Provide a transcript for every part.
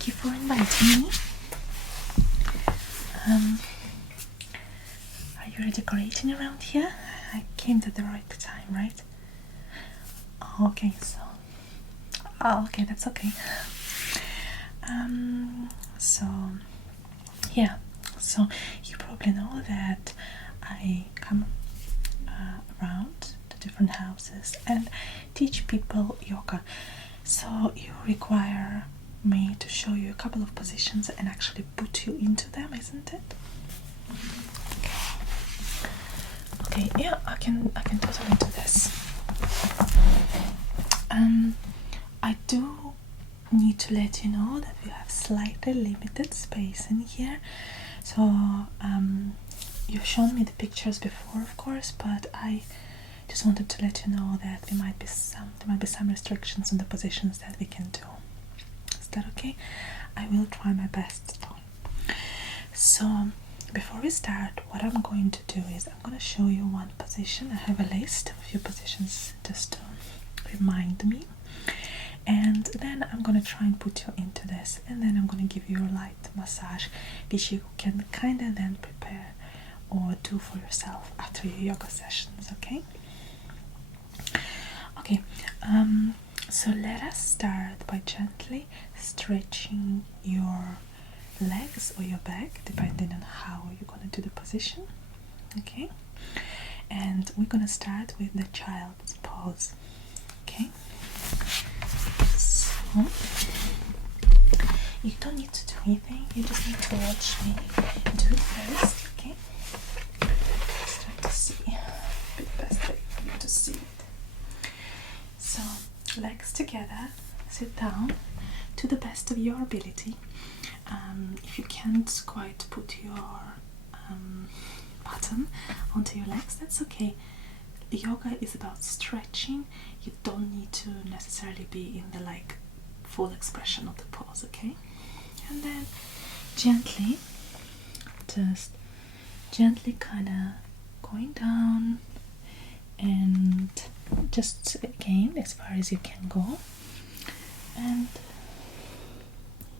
thank you for inviting me. Are you redecorating around here? I came at the right time, right? Okay, okay, that's okay. So yeah, so you probably know that I come around to different houses and teach people yoga. So you require me to show you a couple of positions and actually put you into them, isn't it? Okay, yeah, I can totally do this. I do need to let you know that we have slightly limited space in here. So you've shown me the pictures before, of course, but I just wanted to let you know that there might be some restrictions on the positions that we can do. Is that okay? I will try my best though. So before we start, what I'm going to do is I'm going to show you one position. I have a list of a few positions just to remind me, and then I'm going to try and put you into this, and then I'm going to give you a light massage which you can kind of then prepare or do for yourself after your yoga sessions. Okay, so let us start by gently stretching your legs or your back, depending on how you're going to do the position. Okay, and we're going to start with the child's pose. Okay, so you don't need to do anything, you just need to watch me do it first. Okay, just try to see the best way for you to see it. So legs together, sit down to the best of your ability. If you can't quite put your bottom onto your legs, that's okay. Yoga is about stretching. You don't need to necessarily be in the full expression of the pose. Okay, and then gently, just gently kind of going down, and just again as far as you can go. And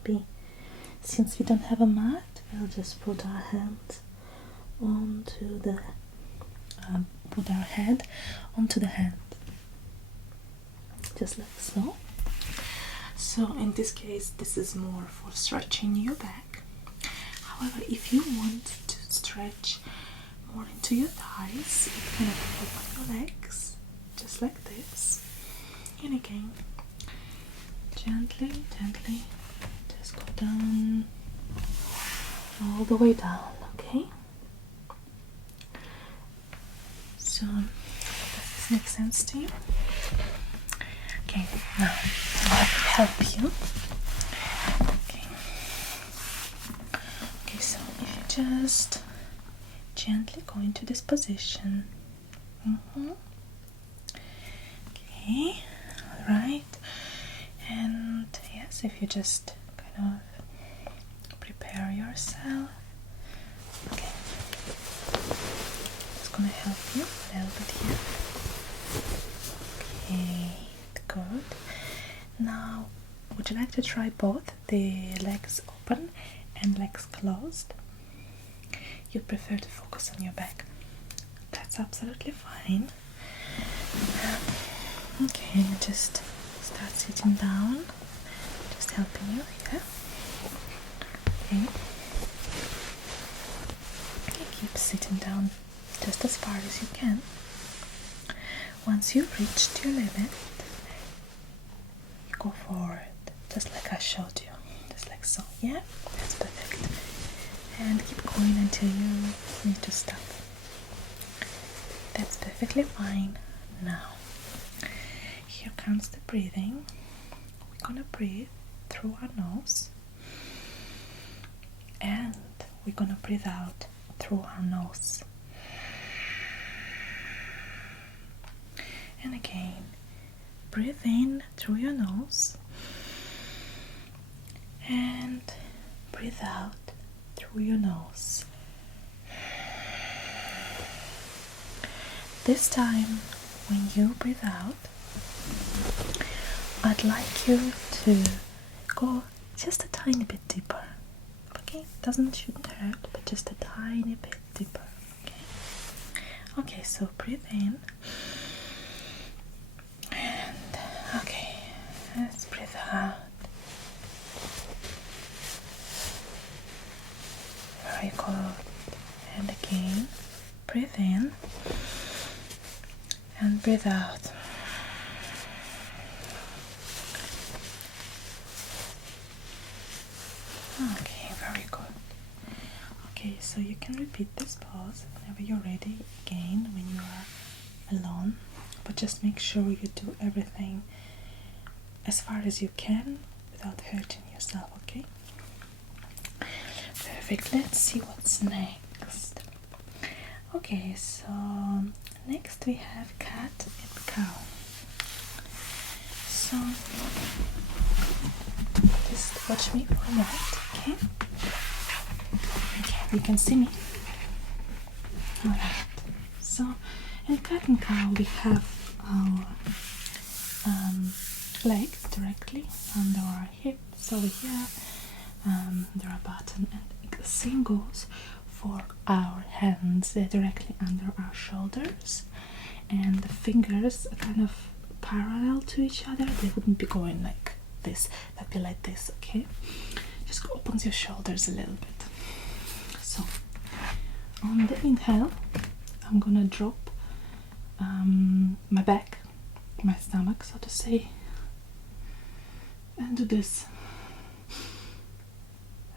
maybe, since we don't have a mat, we'll just put our hands onto the put our head onto the hand, just like so. So in this case, this is more for stretching your back. However, if you want to stretch more into your thighs, you can open your legs just like this, and again gently just go down, all the way down. Okay, so does this make sense to you? Okay, now I'll help you. Okay, so if you just gently go into this position. Okay, alright. And yes, if you just kind of prepare yourself. Okay, just gonna help you a little bit here. Okay, good. Now, would you like to try both the legs open and legs closed? You prefer to focus on your back. That's absolutely fine. Okay, just start sitting down. Just helping you here. Okay. Keep sitting down just as far as you can. Once you've reached your limit, you go forward, just like I showed you, just like so. Yeah, that's perfect. And keep going until you need to stop. That's perfectly fine. Now, here comes the breathing. We're gonna breathe through our nose, and we're gonna breathe out through our nose. And again, breathe in through your nose and breathe out through your nose. This time, when you breathe out, I'd like you to go just a tiny bit deeper. Okay, shouldn't hurt, but just a tiny bit deeper. Okay, so breathe in, and okay, let's breathe out. Very good. And again, breathe in and breathe out. Okay, very good. Okay, so you can repeat this pause whenever you're ready, again when you are alone, but just make sure you do everything as far as you can without hurting yourself, okay? Perfect, let's see what's next. Okay, so next we have cat and cow. So just watch me for a moment, okay? Okay, you can see me. Alright, so in cat and cow we have our legs directly under our hips over here, under our button, and the same goes for our hands. They're directly under our shoulders, and the fingers are kind of parallel to each other. They wouldn't be going like this, they'd be like this, okay? Just opens your shoulders a little bit. So on the inhale, I'm gonna drop my back, my stomach, so to say, and do this.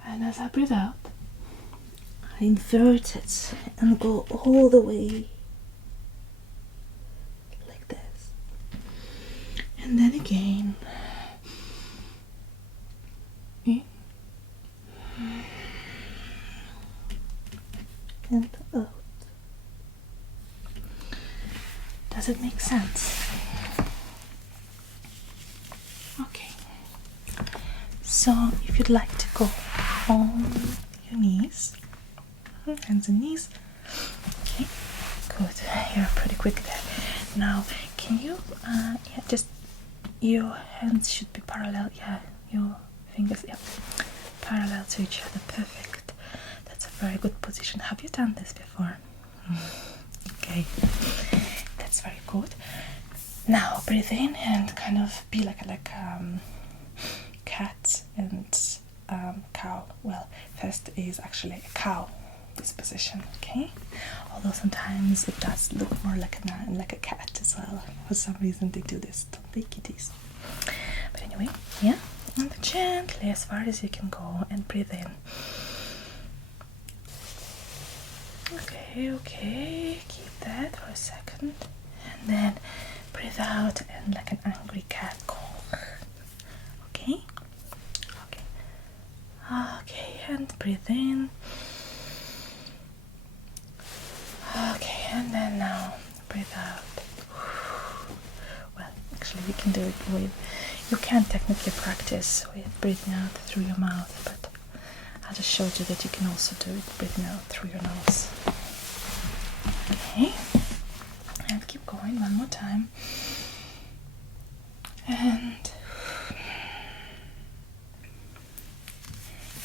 And as I breathe out, I invert it and go all the way like this. And then again, in and out. Does it make sense? Okay. So if you'd like to go on your knees, hands and knees. Okay, good. You're pretty quick there. Now, can you, just your hands should be parallel. Yeah, your fingers, yeah, parallel to each other. Perfect. That's a very good position. Have you done this before? Okay, that's very good. Now breathe in and kind of be like cat and cow. Well, first is actually a cow, this position, okay? Although sometimes it does look more like a cat as well. For some reason they do this, don't they, kitties? But anyway, yeah, and gently as far as you can go, and breathe in. Okay, keep that for a second, and then breathe out and like an angry cat go. Okay, and breathe in. Okay, and then now breathe out. Well, actually we can do it with, you can technically practice with breathing out through your mouth, but I just showed you that you can also do it breathing out through your nose. Okay, and keep going one more time. And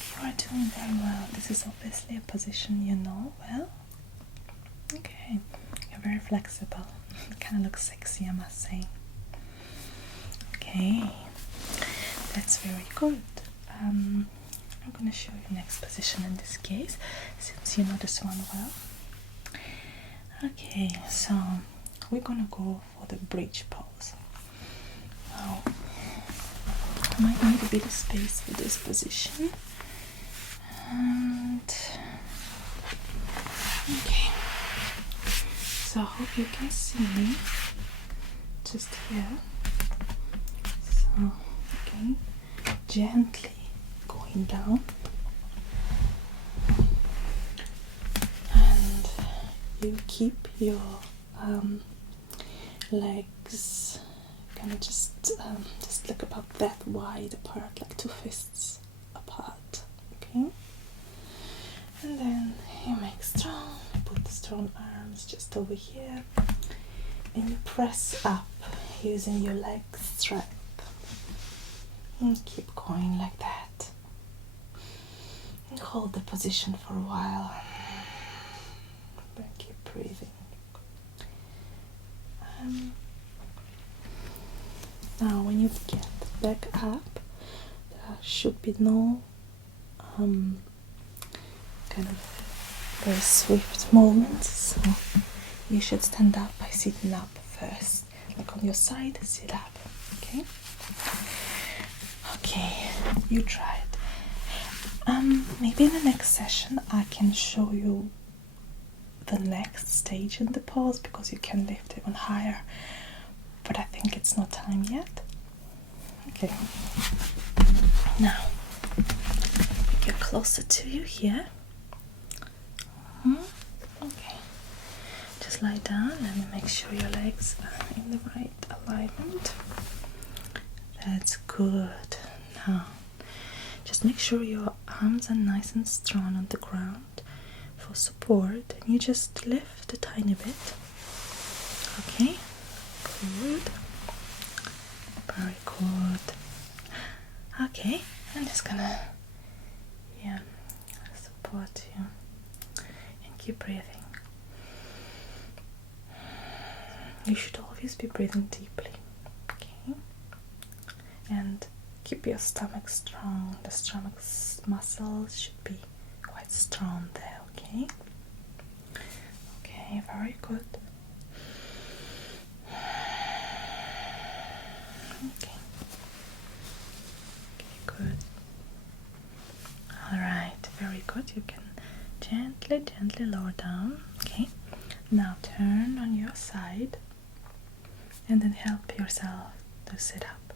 you are doing very well. This is obviously a position you know well. Okay, you're very flexible. It kind of looks sexy, I must say. Okay, that's very good. I'm going to show you next position in this case, since you know this one well. Okay, so we're going to go for the bridge pose. Now, I might need a bit of space for this position. And okay, so I hope you can see me just here. So again, gently going down, and you keep your legs kind of just like about that wide apart, like 2 fists apart. Okay, and then you make strong, you put the strong arms just over here, and you press up using your leg strap, and keep going like that. hold the position for a while. Then keep breathing. Now when you get back up, there should be no kind of very swift movements, so you should stand up by sitting up first, like on your side, sit up. Okay, you tried. Maybe in the next session I can show you the next stage in the pose, because you can lift even higher, but I think it's not time yet. Okay, now get closer to you here. Okay, just lie down. Let me make sure your legs are in the right alignment. That's good. Now just make sure your arms are nice and strong on the ground for support, and you just lift a tiny bit. Okay, good, very good. Okay, I'm just gonna support you and keep breathing. You should always be breathing deeply, okay? And keep your stomach strong. The stomach's muscles should be quite strong there, okay? Okay, very good. Okay, good. Alright, very good. You can gently lower down. Okay, now turn on your side and then help yourself to sit up.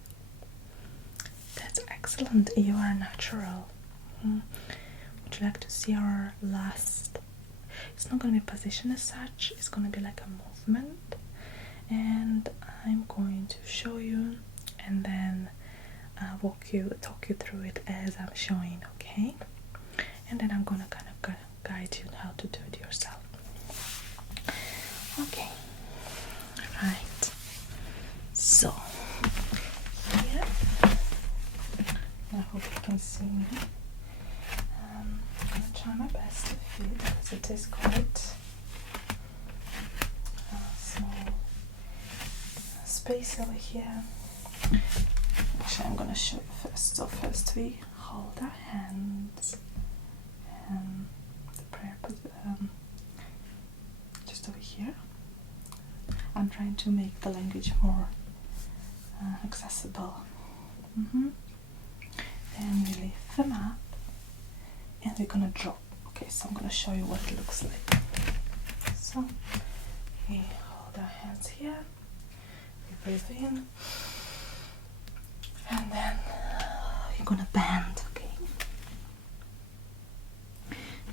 That's excellent. You are natural. Would you like to see our last? It's not going to be a position as such, it's going to be like a movement, and I'm going to show you and then talk you through it as I'm showing, okay? And then I'm going to kind of guide you on how to do it yourself. Okay, right. So here, I hope you can see me. I'm going to try my best to fit, because it is quite small space over here. Actually, I'm going to show you first. So first we hold our hands and the prayer just over here. I'm trying to make the language more accessible. And we lift them up and we're gonna drop. Okay, so I'm gonna show you what it looks like. So we hold our hands here, we breathe in, and then you're gonna bend, okay?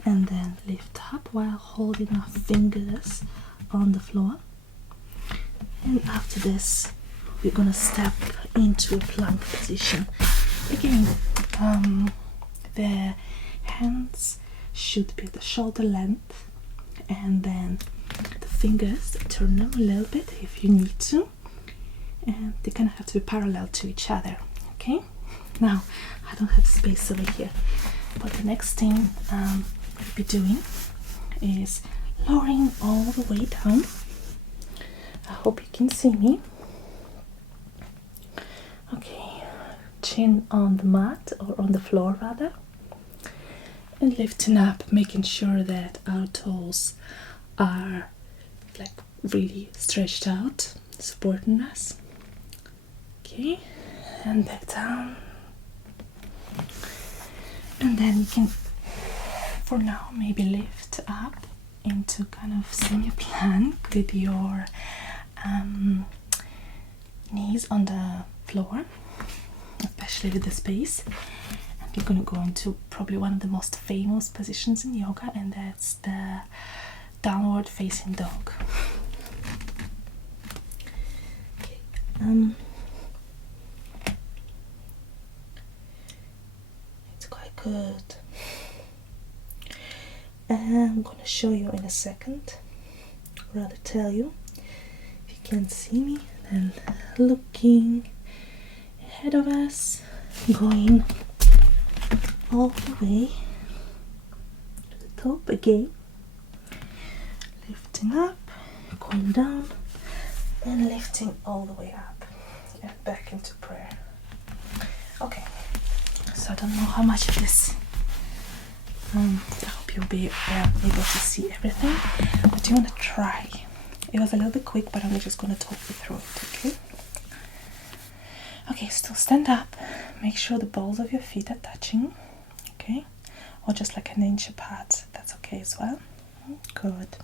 And then lift up while holding our fingers on the floor. And after this, we're gonna step into a plank position. Again, the hands should be at the shoulder length, and then the fingers, turn them a little bit if you need to, and they kind of have to be parallel to each other, okay? Now, I don't have space over here, but the next thing we'll be doing is lowering all the way down. I hope you can see me. Okay, chin on the mat, or on the floor rather, and lifting up, making sure that our toes are like really stretched out, supporting us. Okay, and back down, and then you can, for now, maybe lift up into kind of semi-plank with your knees on the floor, especially with the space. And you're going to go into probably one of the most famous positions in yoga, and that's the downward facing dog. Okay. It's quite good. I'm going to show you in a second, rather tell you. If you can see me, then looking ahead of us, going all the way top again, lifting up, going down, and lifting all the way up and back into prayer. Okay, so I don't know how much of this, I hope you'll be able to see everything, but you want to try. It was a little bit quick, but I'm just going to talk you through it, okay? Okay, still stand up, make sure the balls of your feet are touching, okay? Or just like an inch apart, that's okay as well. Good.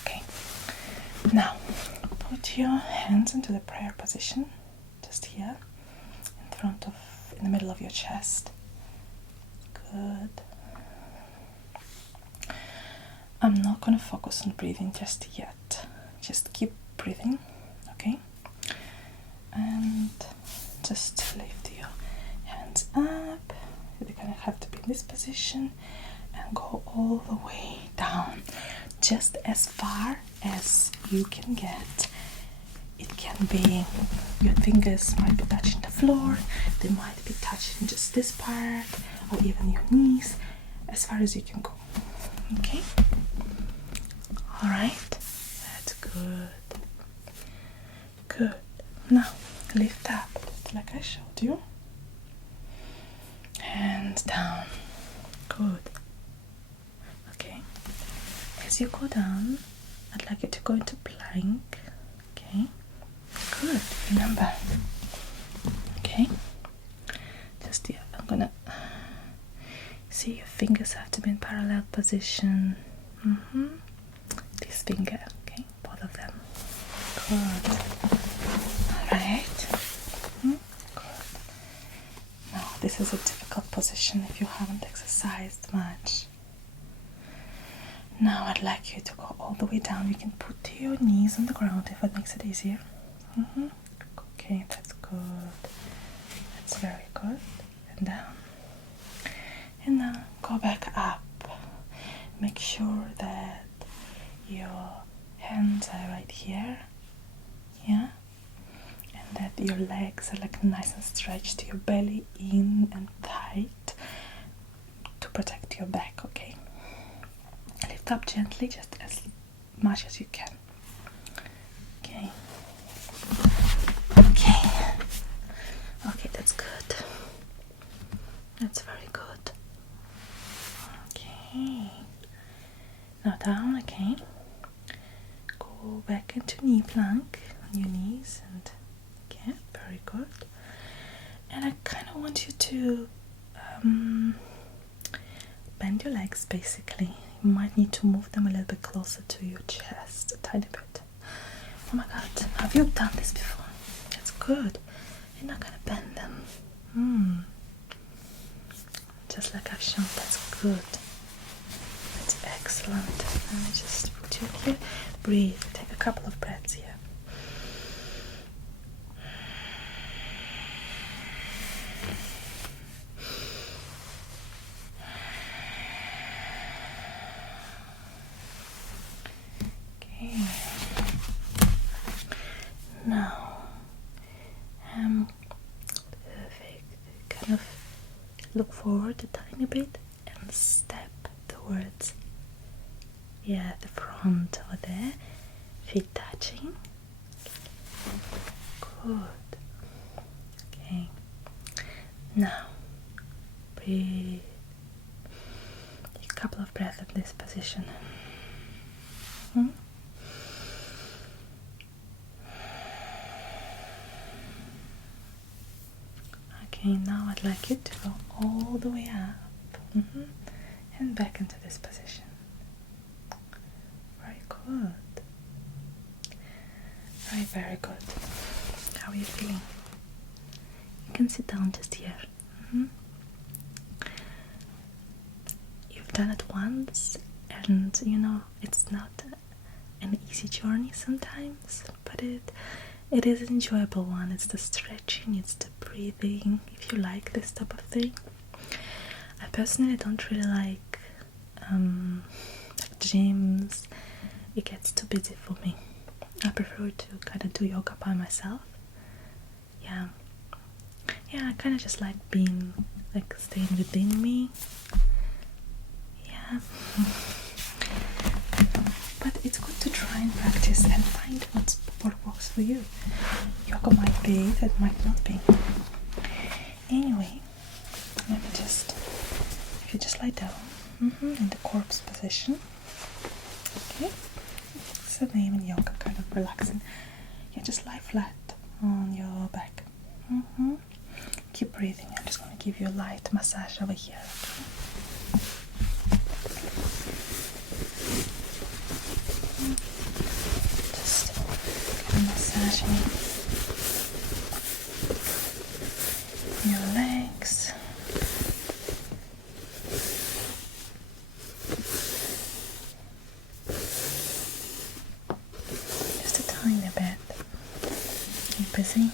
Okay, now put your hands into the prayer position, just here, in the middle of your chest. Good. I'm not going to focus on breathing just yet. Just keep breathing, okay? And just lift your hands up. You're going to have to be in this position and go all the way down, just as far as you can get. It can be, your fingers might be touching the floor, they might be touching just this part, or even your knees, as far as you can go, okay? Alright, that's good. Good. Now, lift up, like I showed you. Hands down. Good. Okay. As you go down, I'd like you to go into plank. Okay. Good. Remember. Okay. Just here. I'm gonna see your fingers have to be in parallel position. This finger. Okay. Both of them. Good. Alright. Good. Now, this is a difficult position if you haven't exercised much. Now I'd like you to go all the way down. You can put your knees on the ground if it makes it easier. Okay, that's good. That's very good. And down. And now go back up. Make sure that your hands are right here. Yeah? And that your legs are like nice and stretched, your belly in and tight to protect your back, okay? Lift up gently, just as much as you can. Okay. Okay. Okay, that's good. That's very good. Okay. Now down again. Go back into knee plank on your knees and okay, very good. And I kind of want you to bend your legs basically. You might need to move them a little bit closer to your chest, a tiny bit. Oh my god, have you done this before? That's good. You're not gonna bend them. Just like I've shown, that's good. That's excellent. Let me just put you here. Breathe, take a couple of breaths here. Now, perfect. Kind of look forward a tiny bit and step towards, the front over there. Feet touching. Good. Okay. Now, breathe. Take a couple of breaths in this position. Okay, now I'd like you to go all the way up and back into this position. Very good. Very, very good. How are you feeling? You can sit down just here. You've done it once, and you know it's not an easy journey sometimes, but it is an enjoyable one. It's the stretching, it's the breathing, if you like this type of thing. I personally don't really like gyms. It gets too busy for me. I prefer to kind of do yoga by myself. Yeah, I kind of just like being, like, staying within me. Yeah, Yeah. But it's good to try and practice and find what works for you. Yoga might be, that might not be. Anyway, let me just, if you just lie down in the corpse position. Okay, it's the name in yoga, kind of relaxing. You just lie flat on your back. Keep breathing. I'm just going to give you a light massage over here. Okay? Just kind of massaging your legs. Just a tiny bit. Keep busy.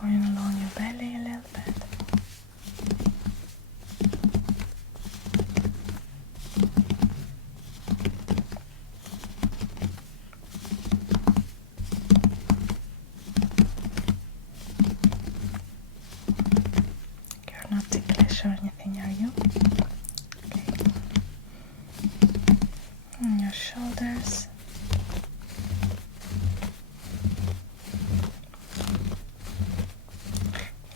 Going along your belly a little bit. You're not ticklish or anything, are you? Okay. And your shoulders.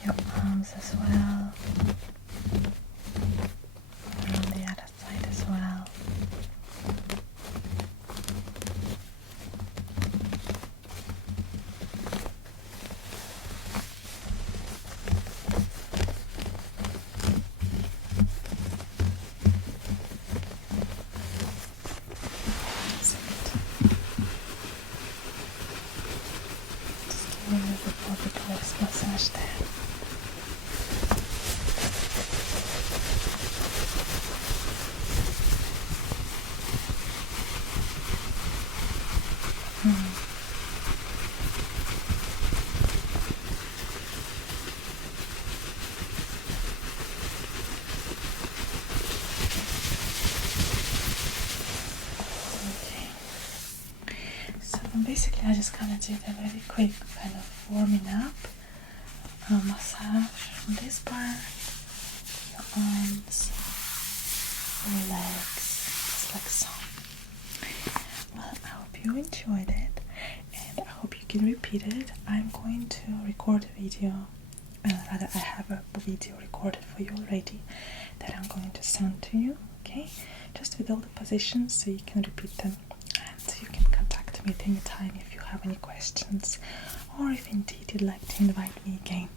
Your arms as well. And on the other side as well. Just give me a little body close massage there. So basically I just kind of did a very quick kind of warming up massage from this part, your arms, your legs, just like so. Well, I hope you enjoyed it and I hope you can repeat it. I'm going to record a video, rather I have a video recorded for you already that I'm going to send to you, okay? Just with all the positions so you can repeat them. And you can contact me at any time if you have any questions or if indeed you'd like to invite me again.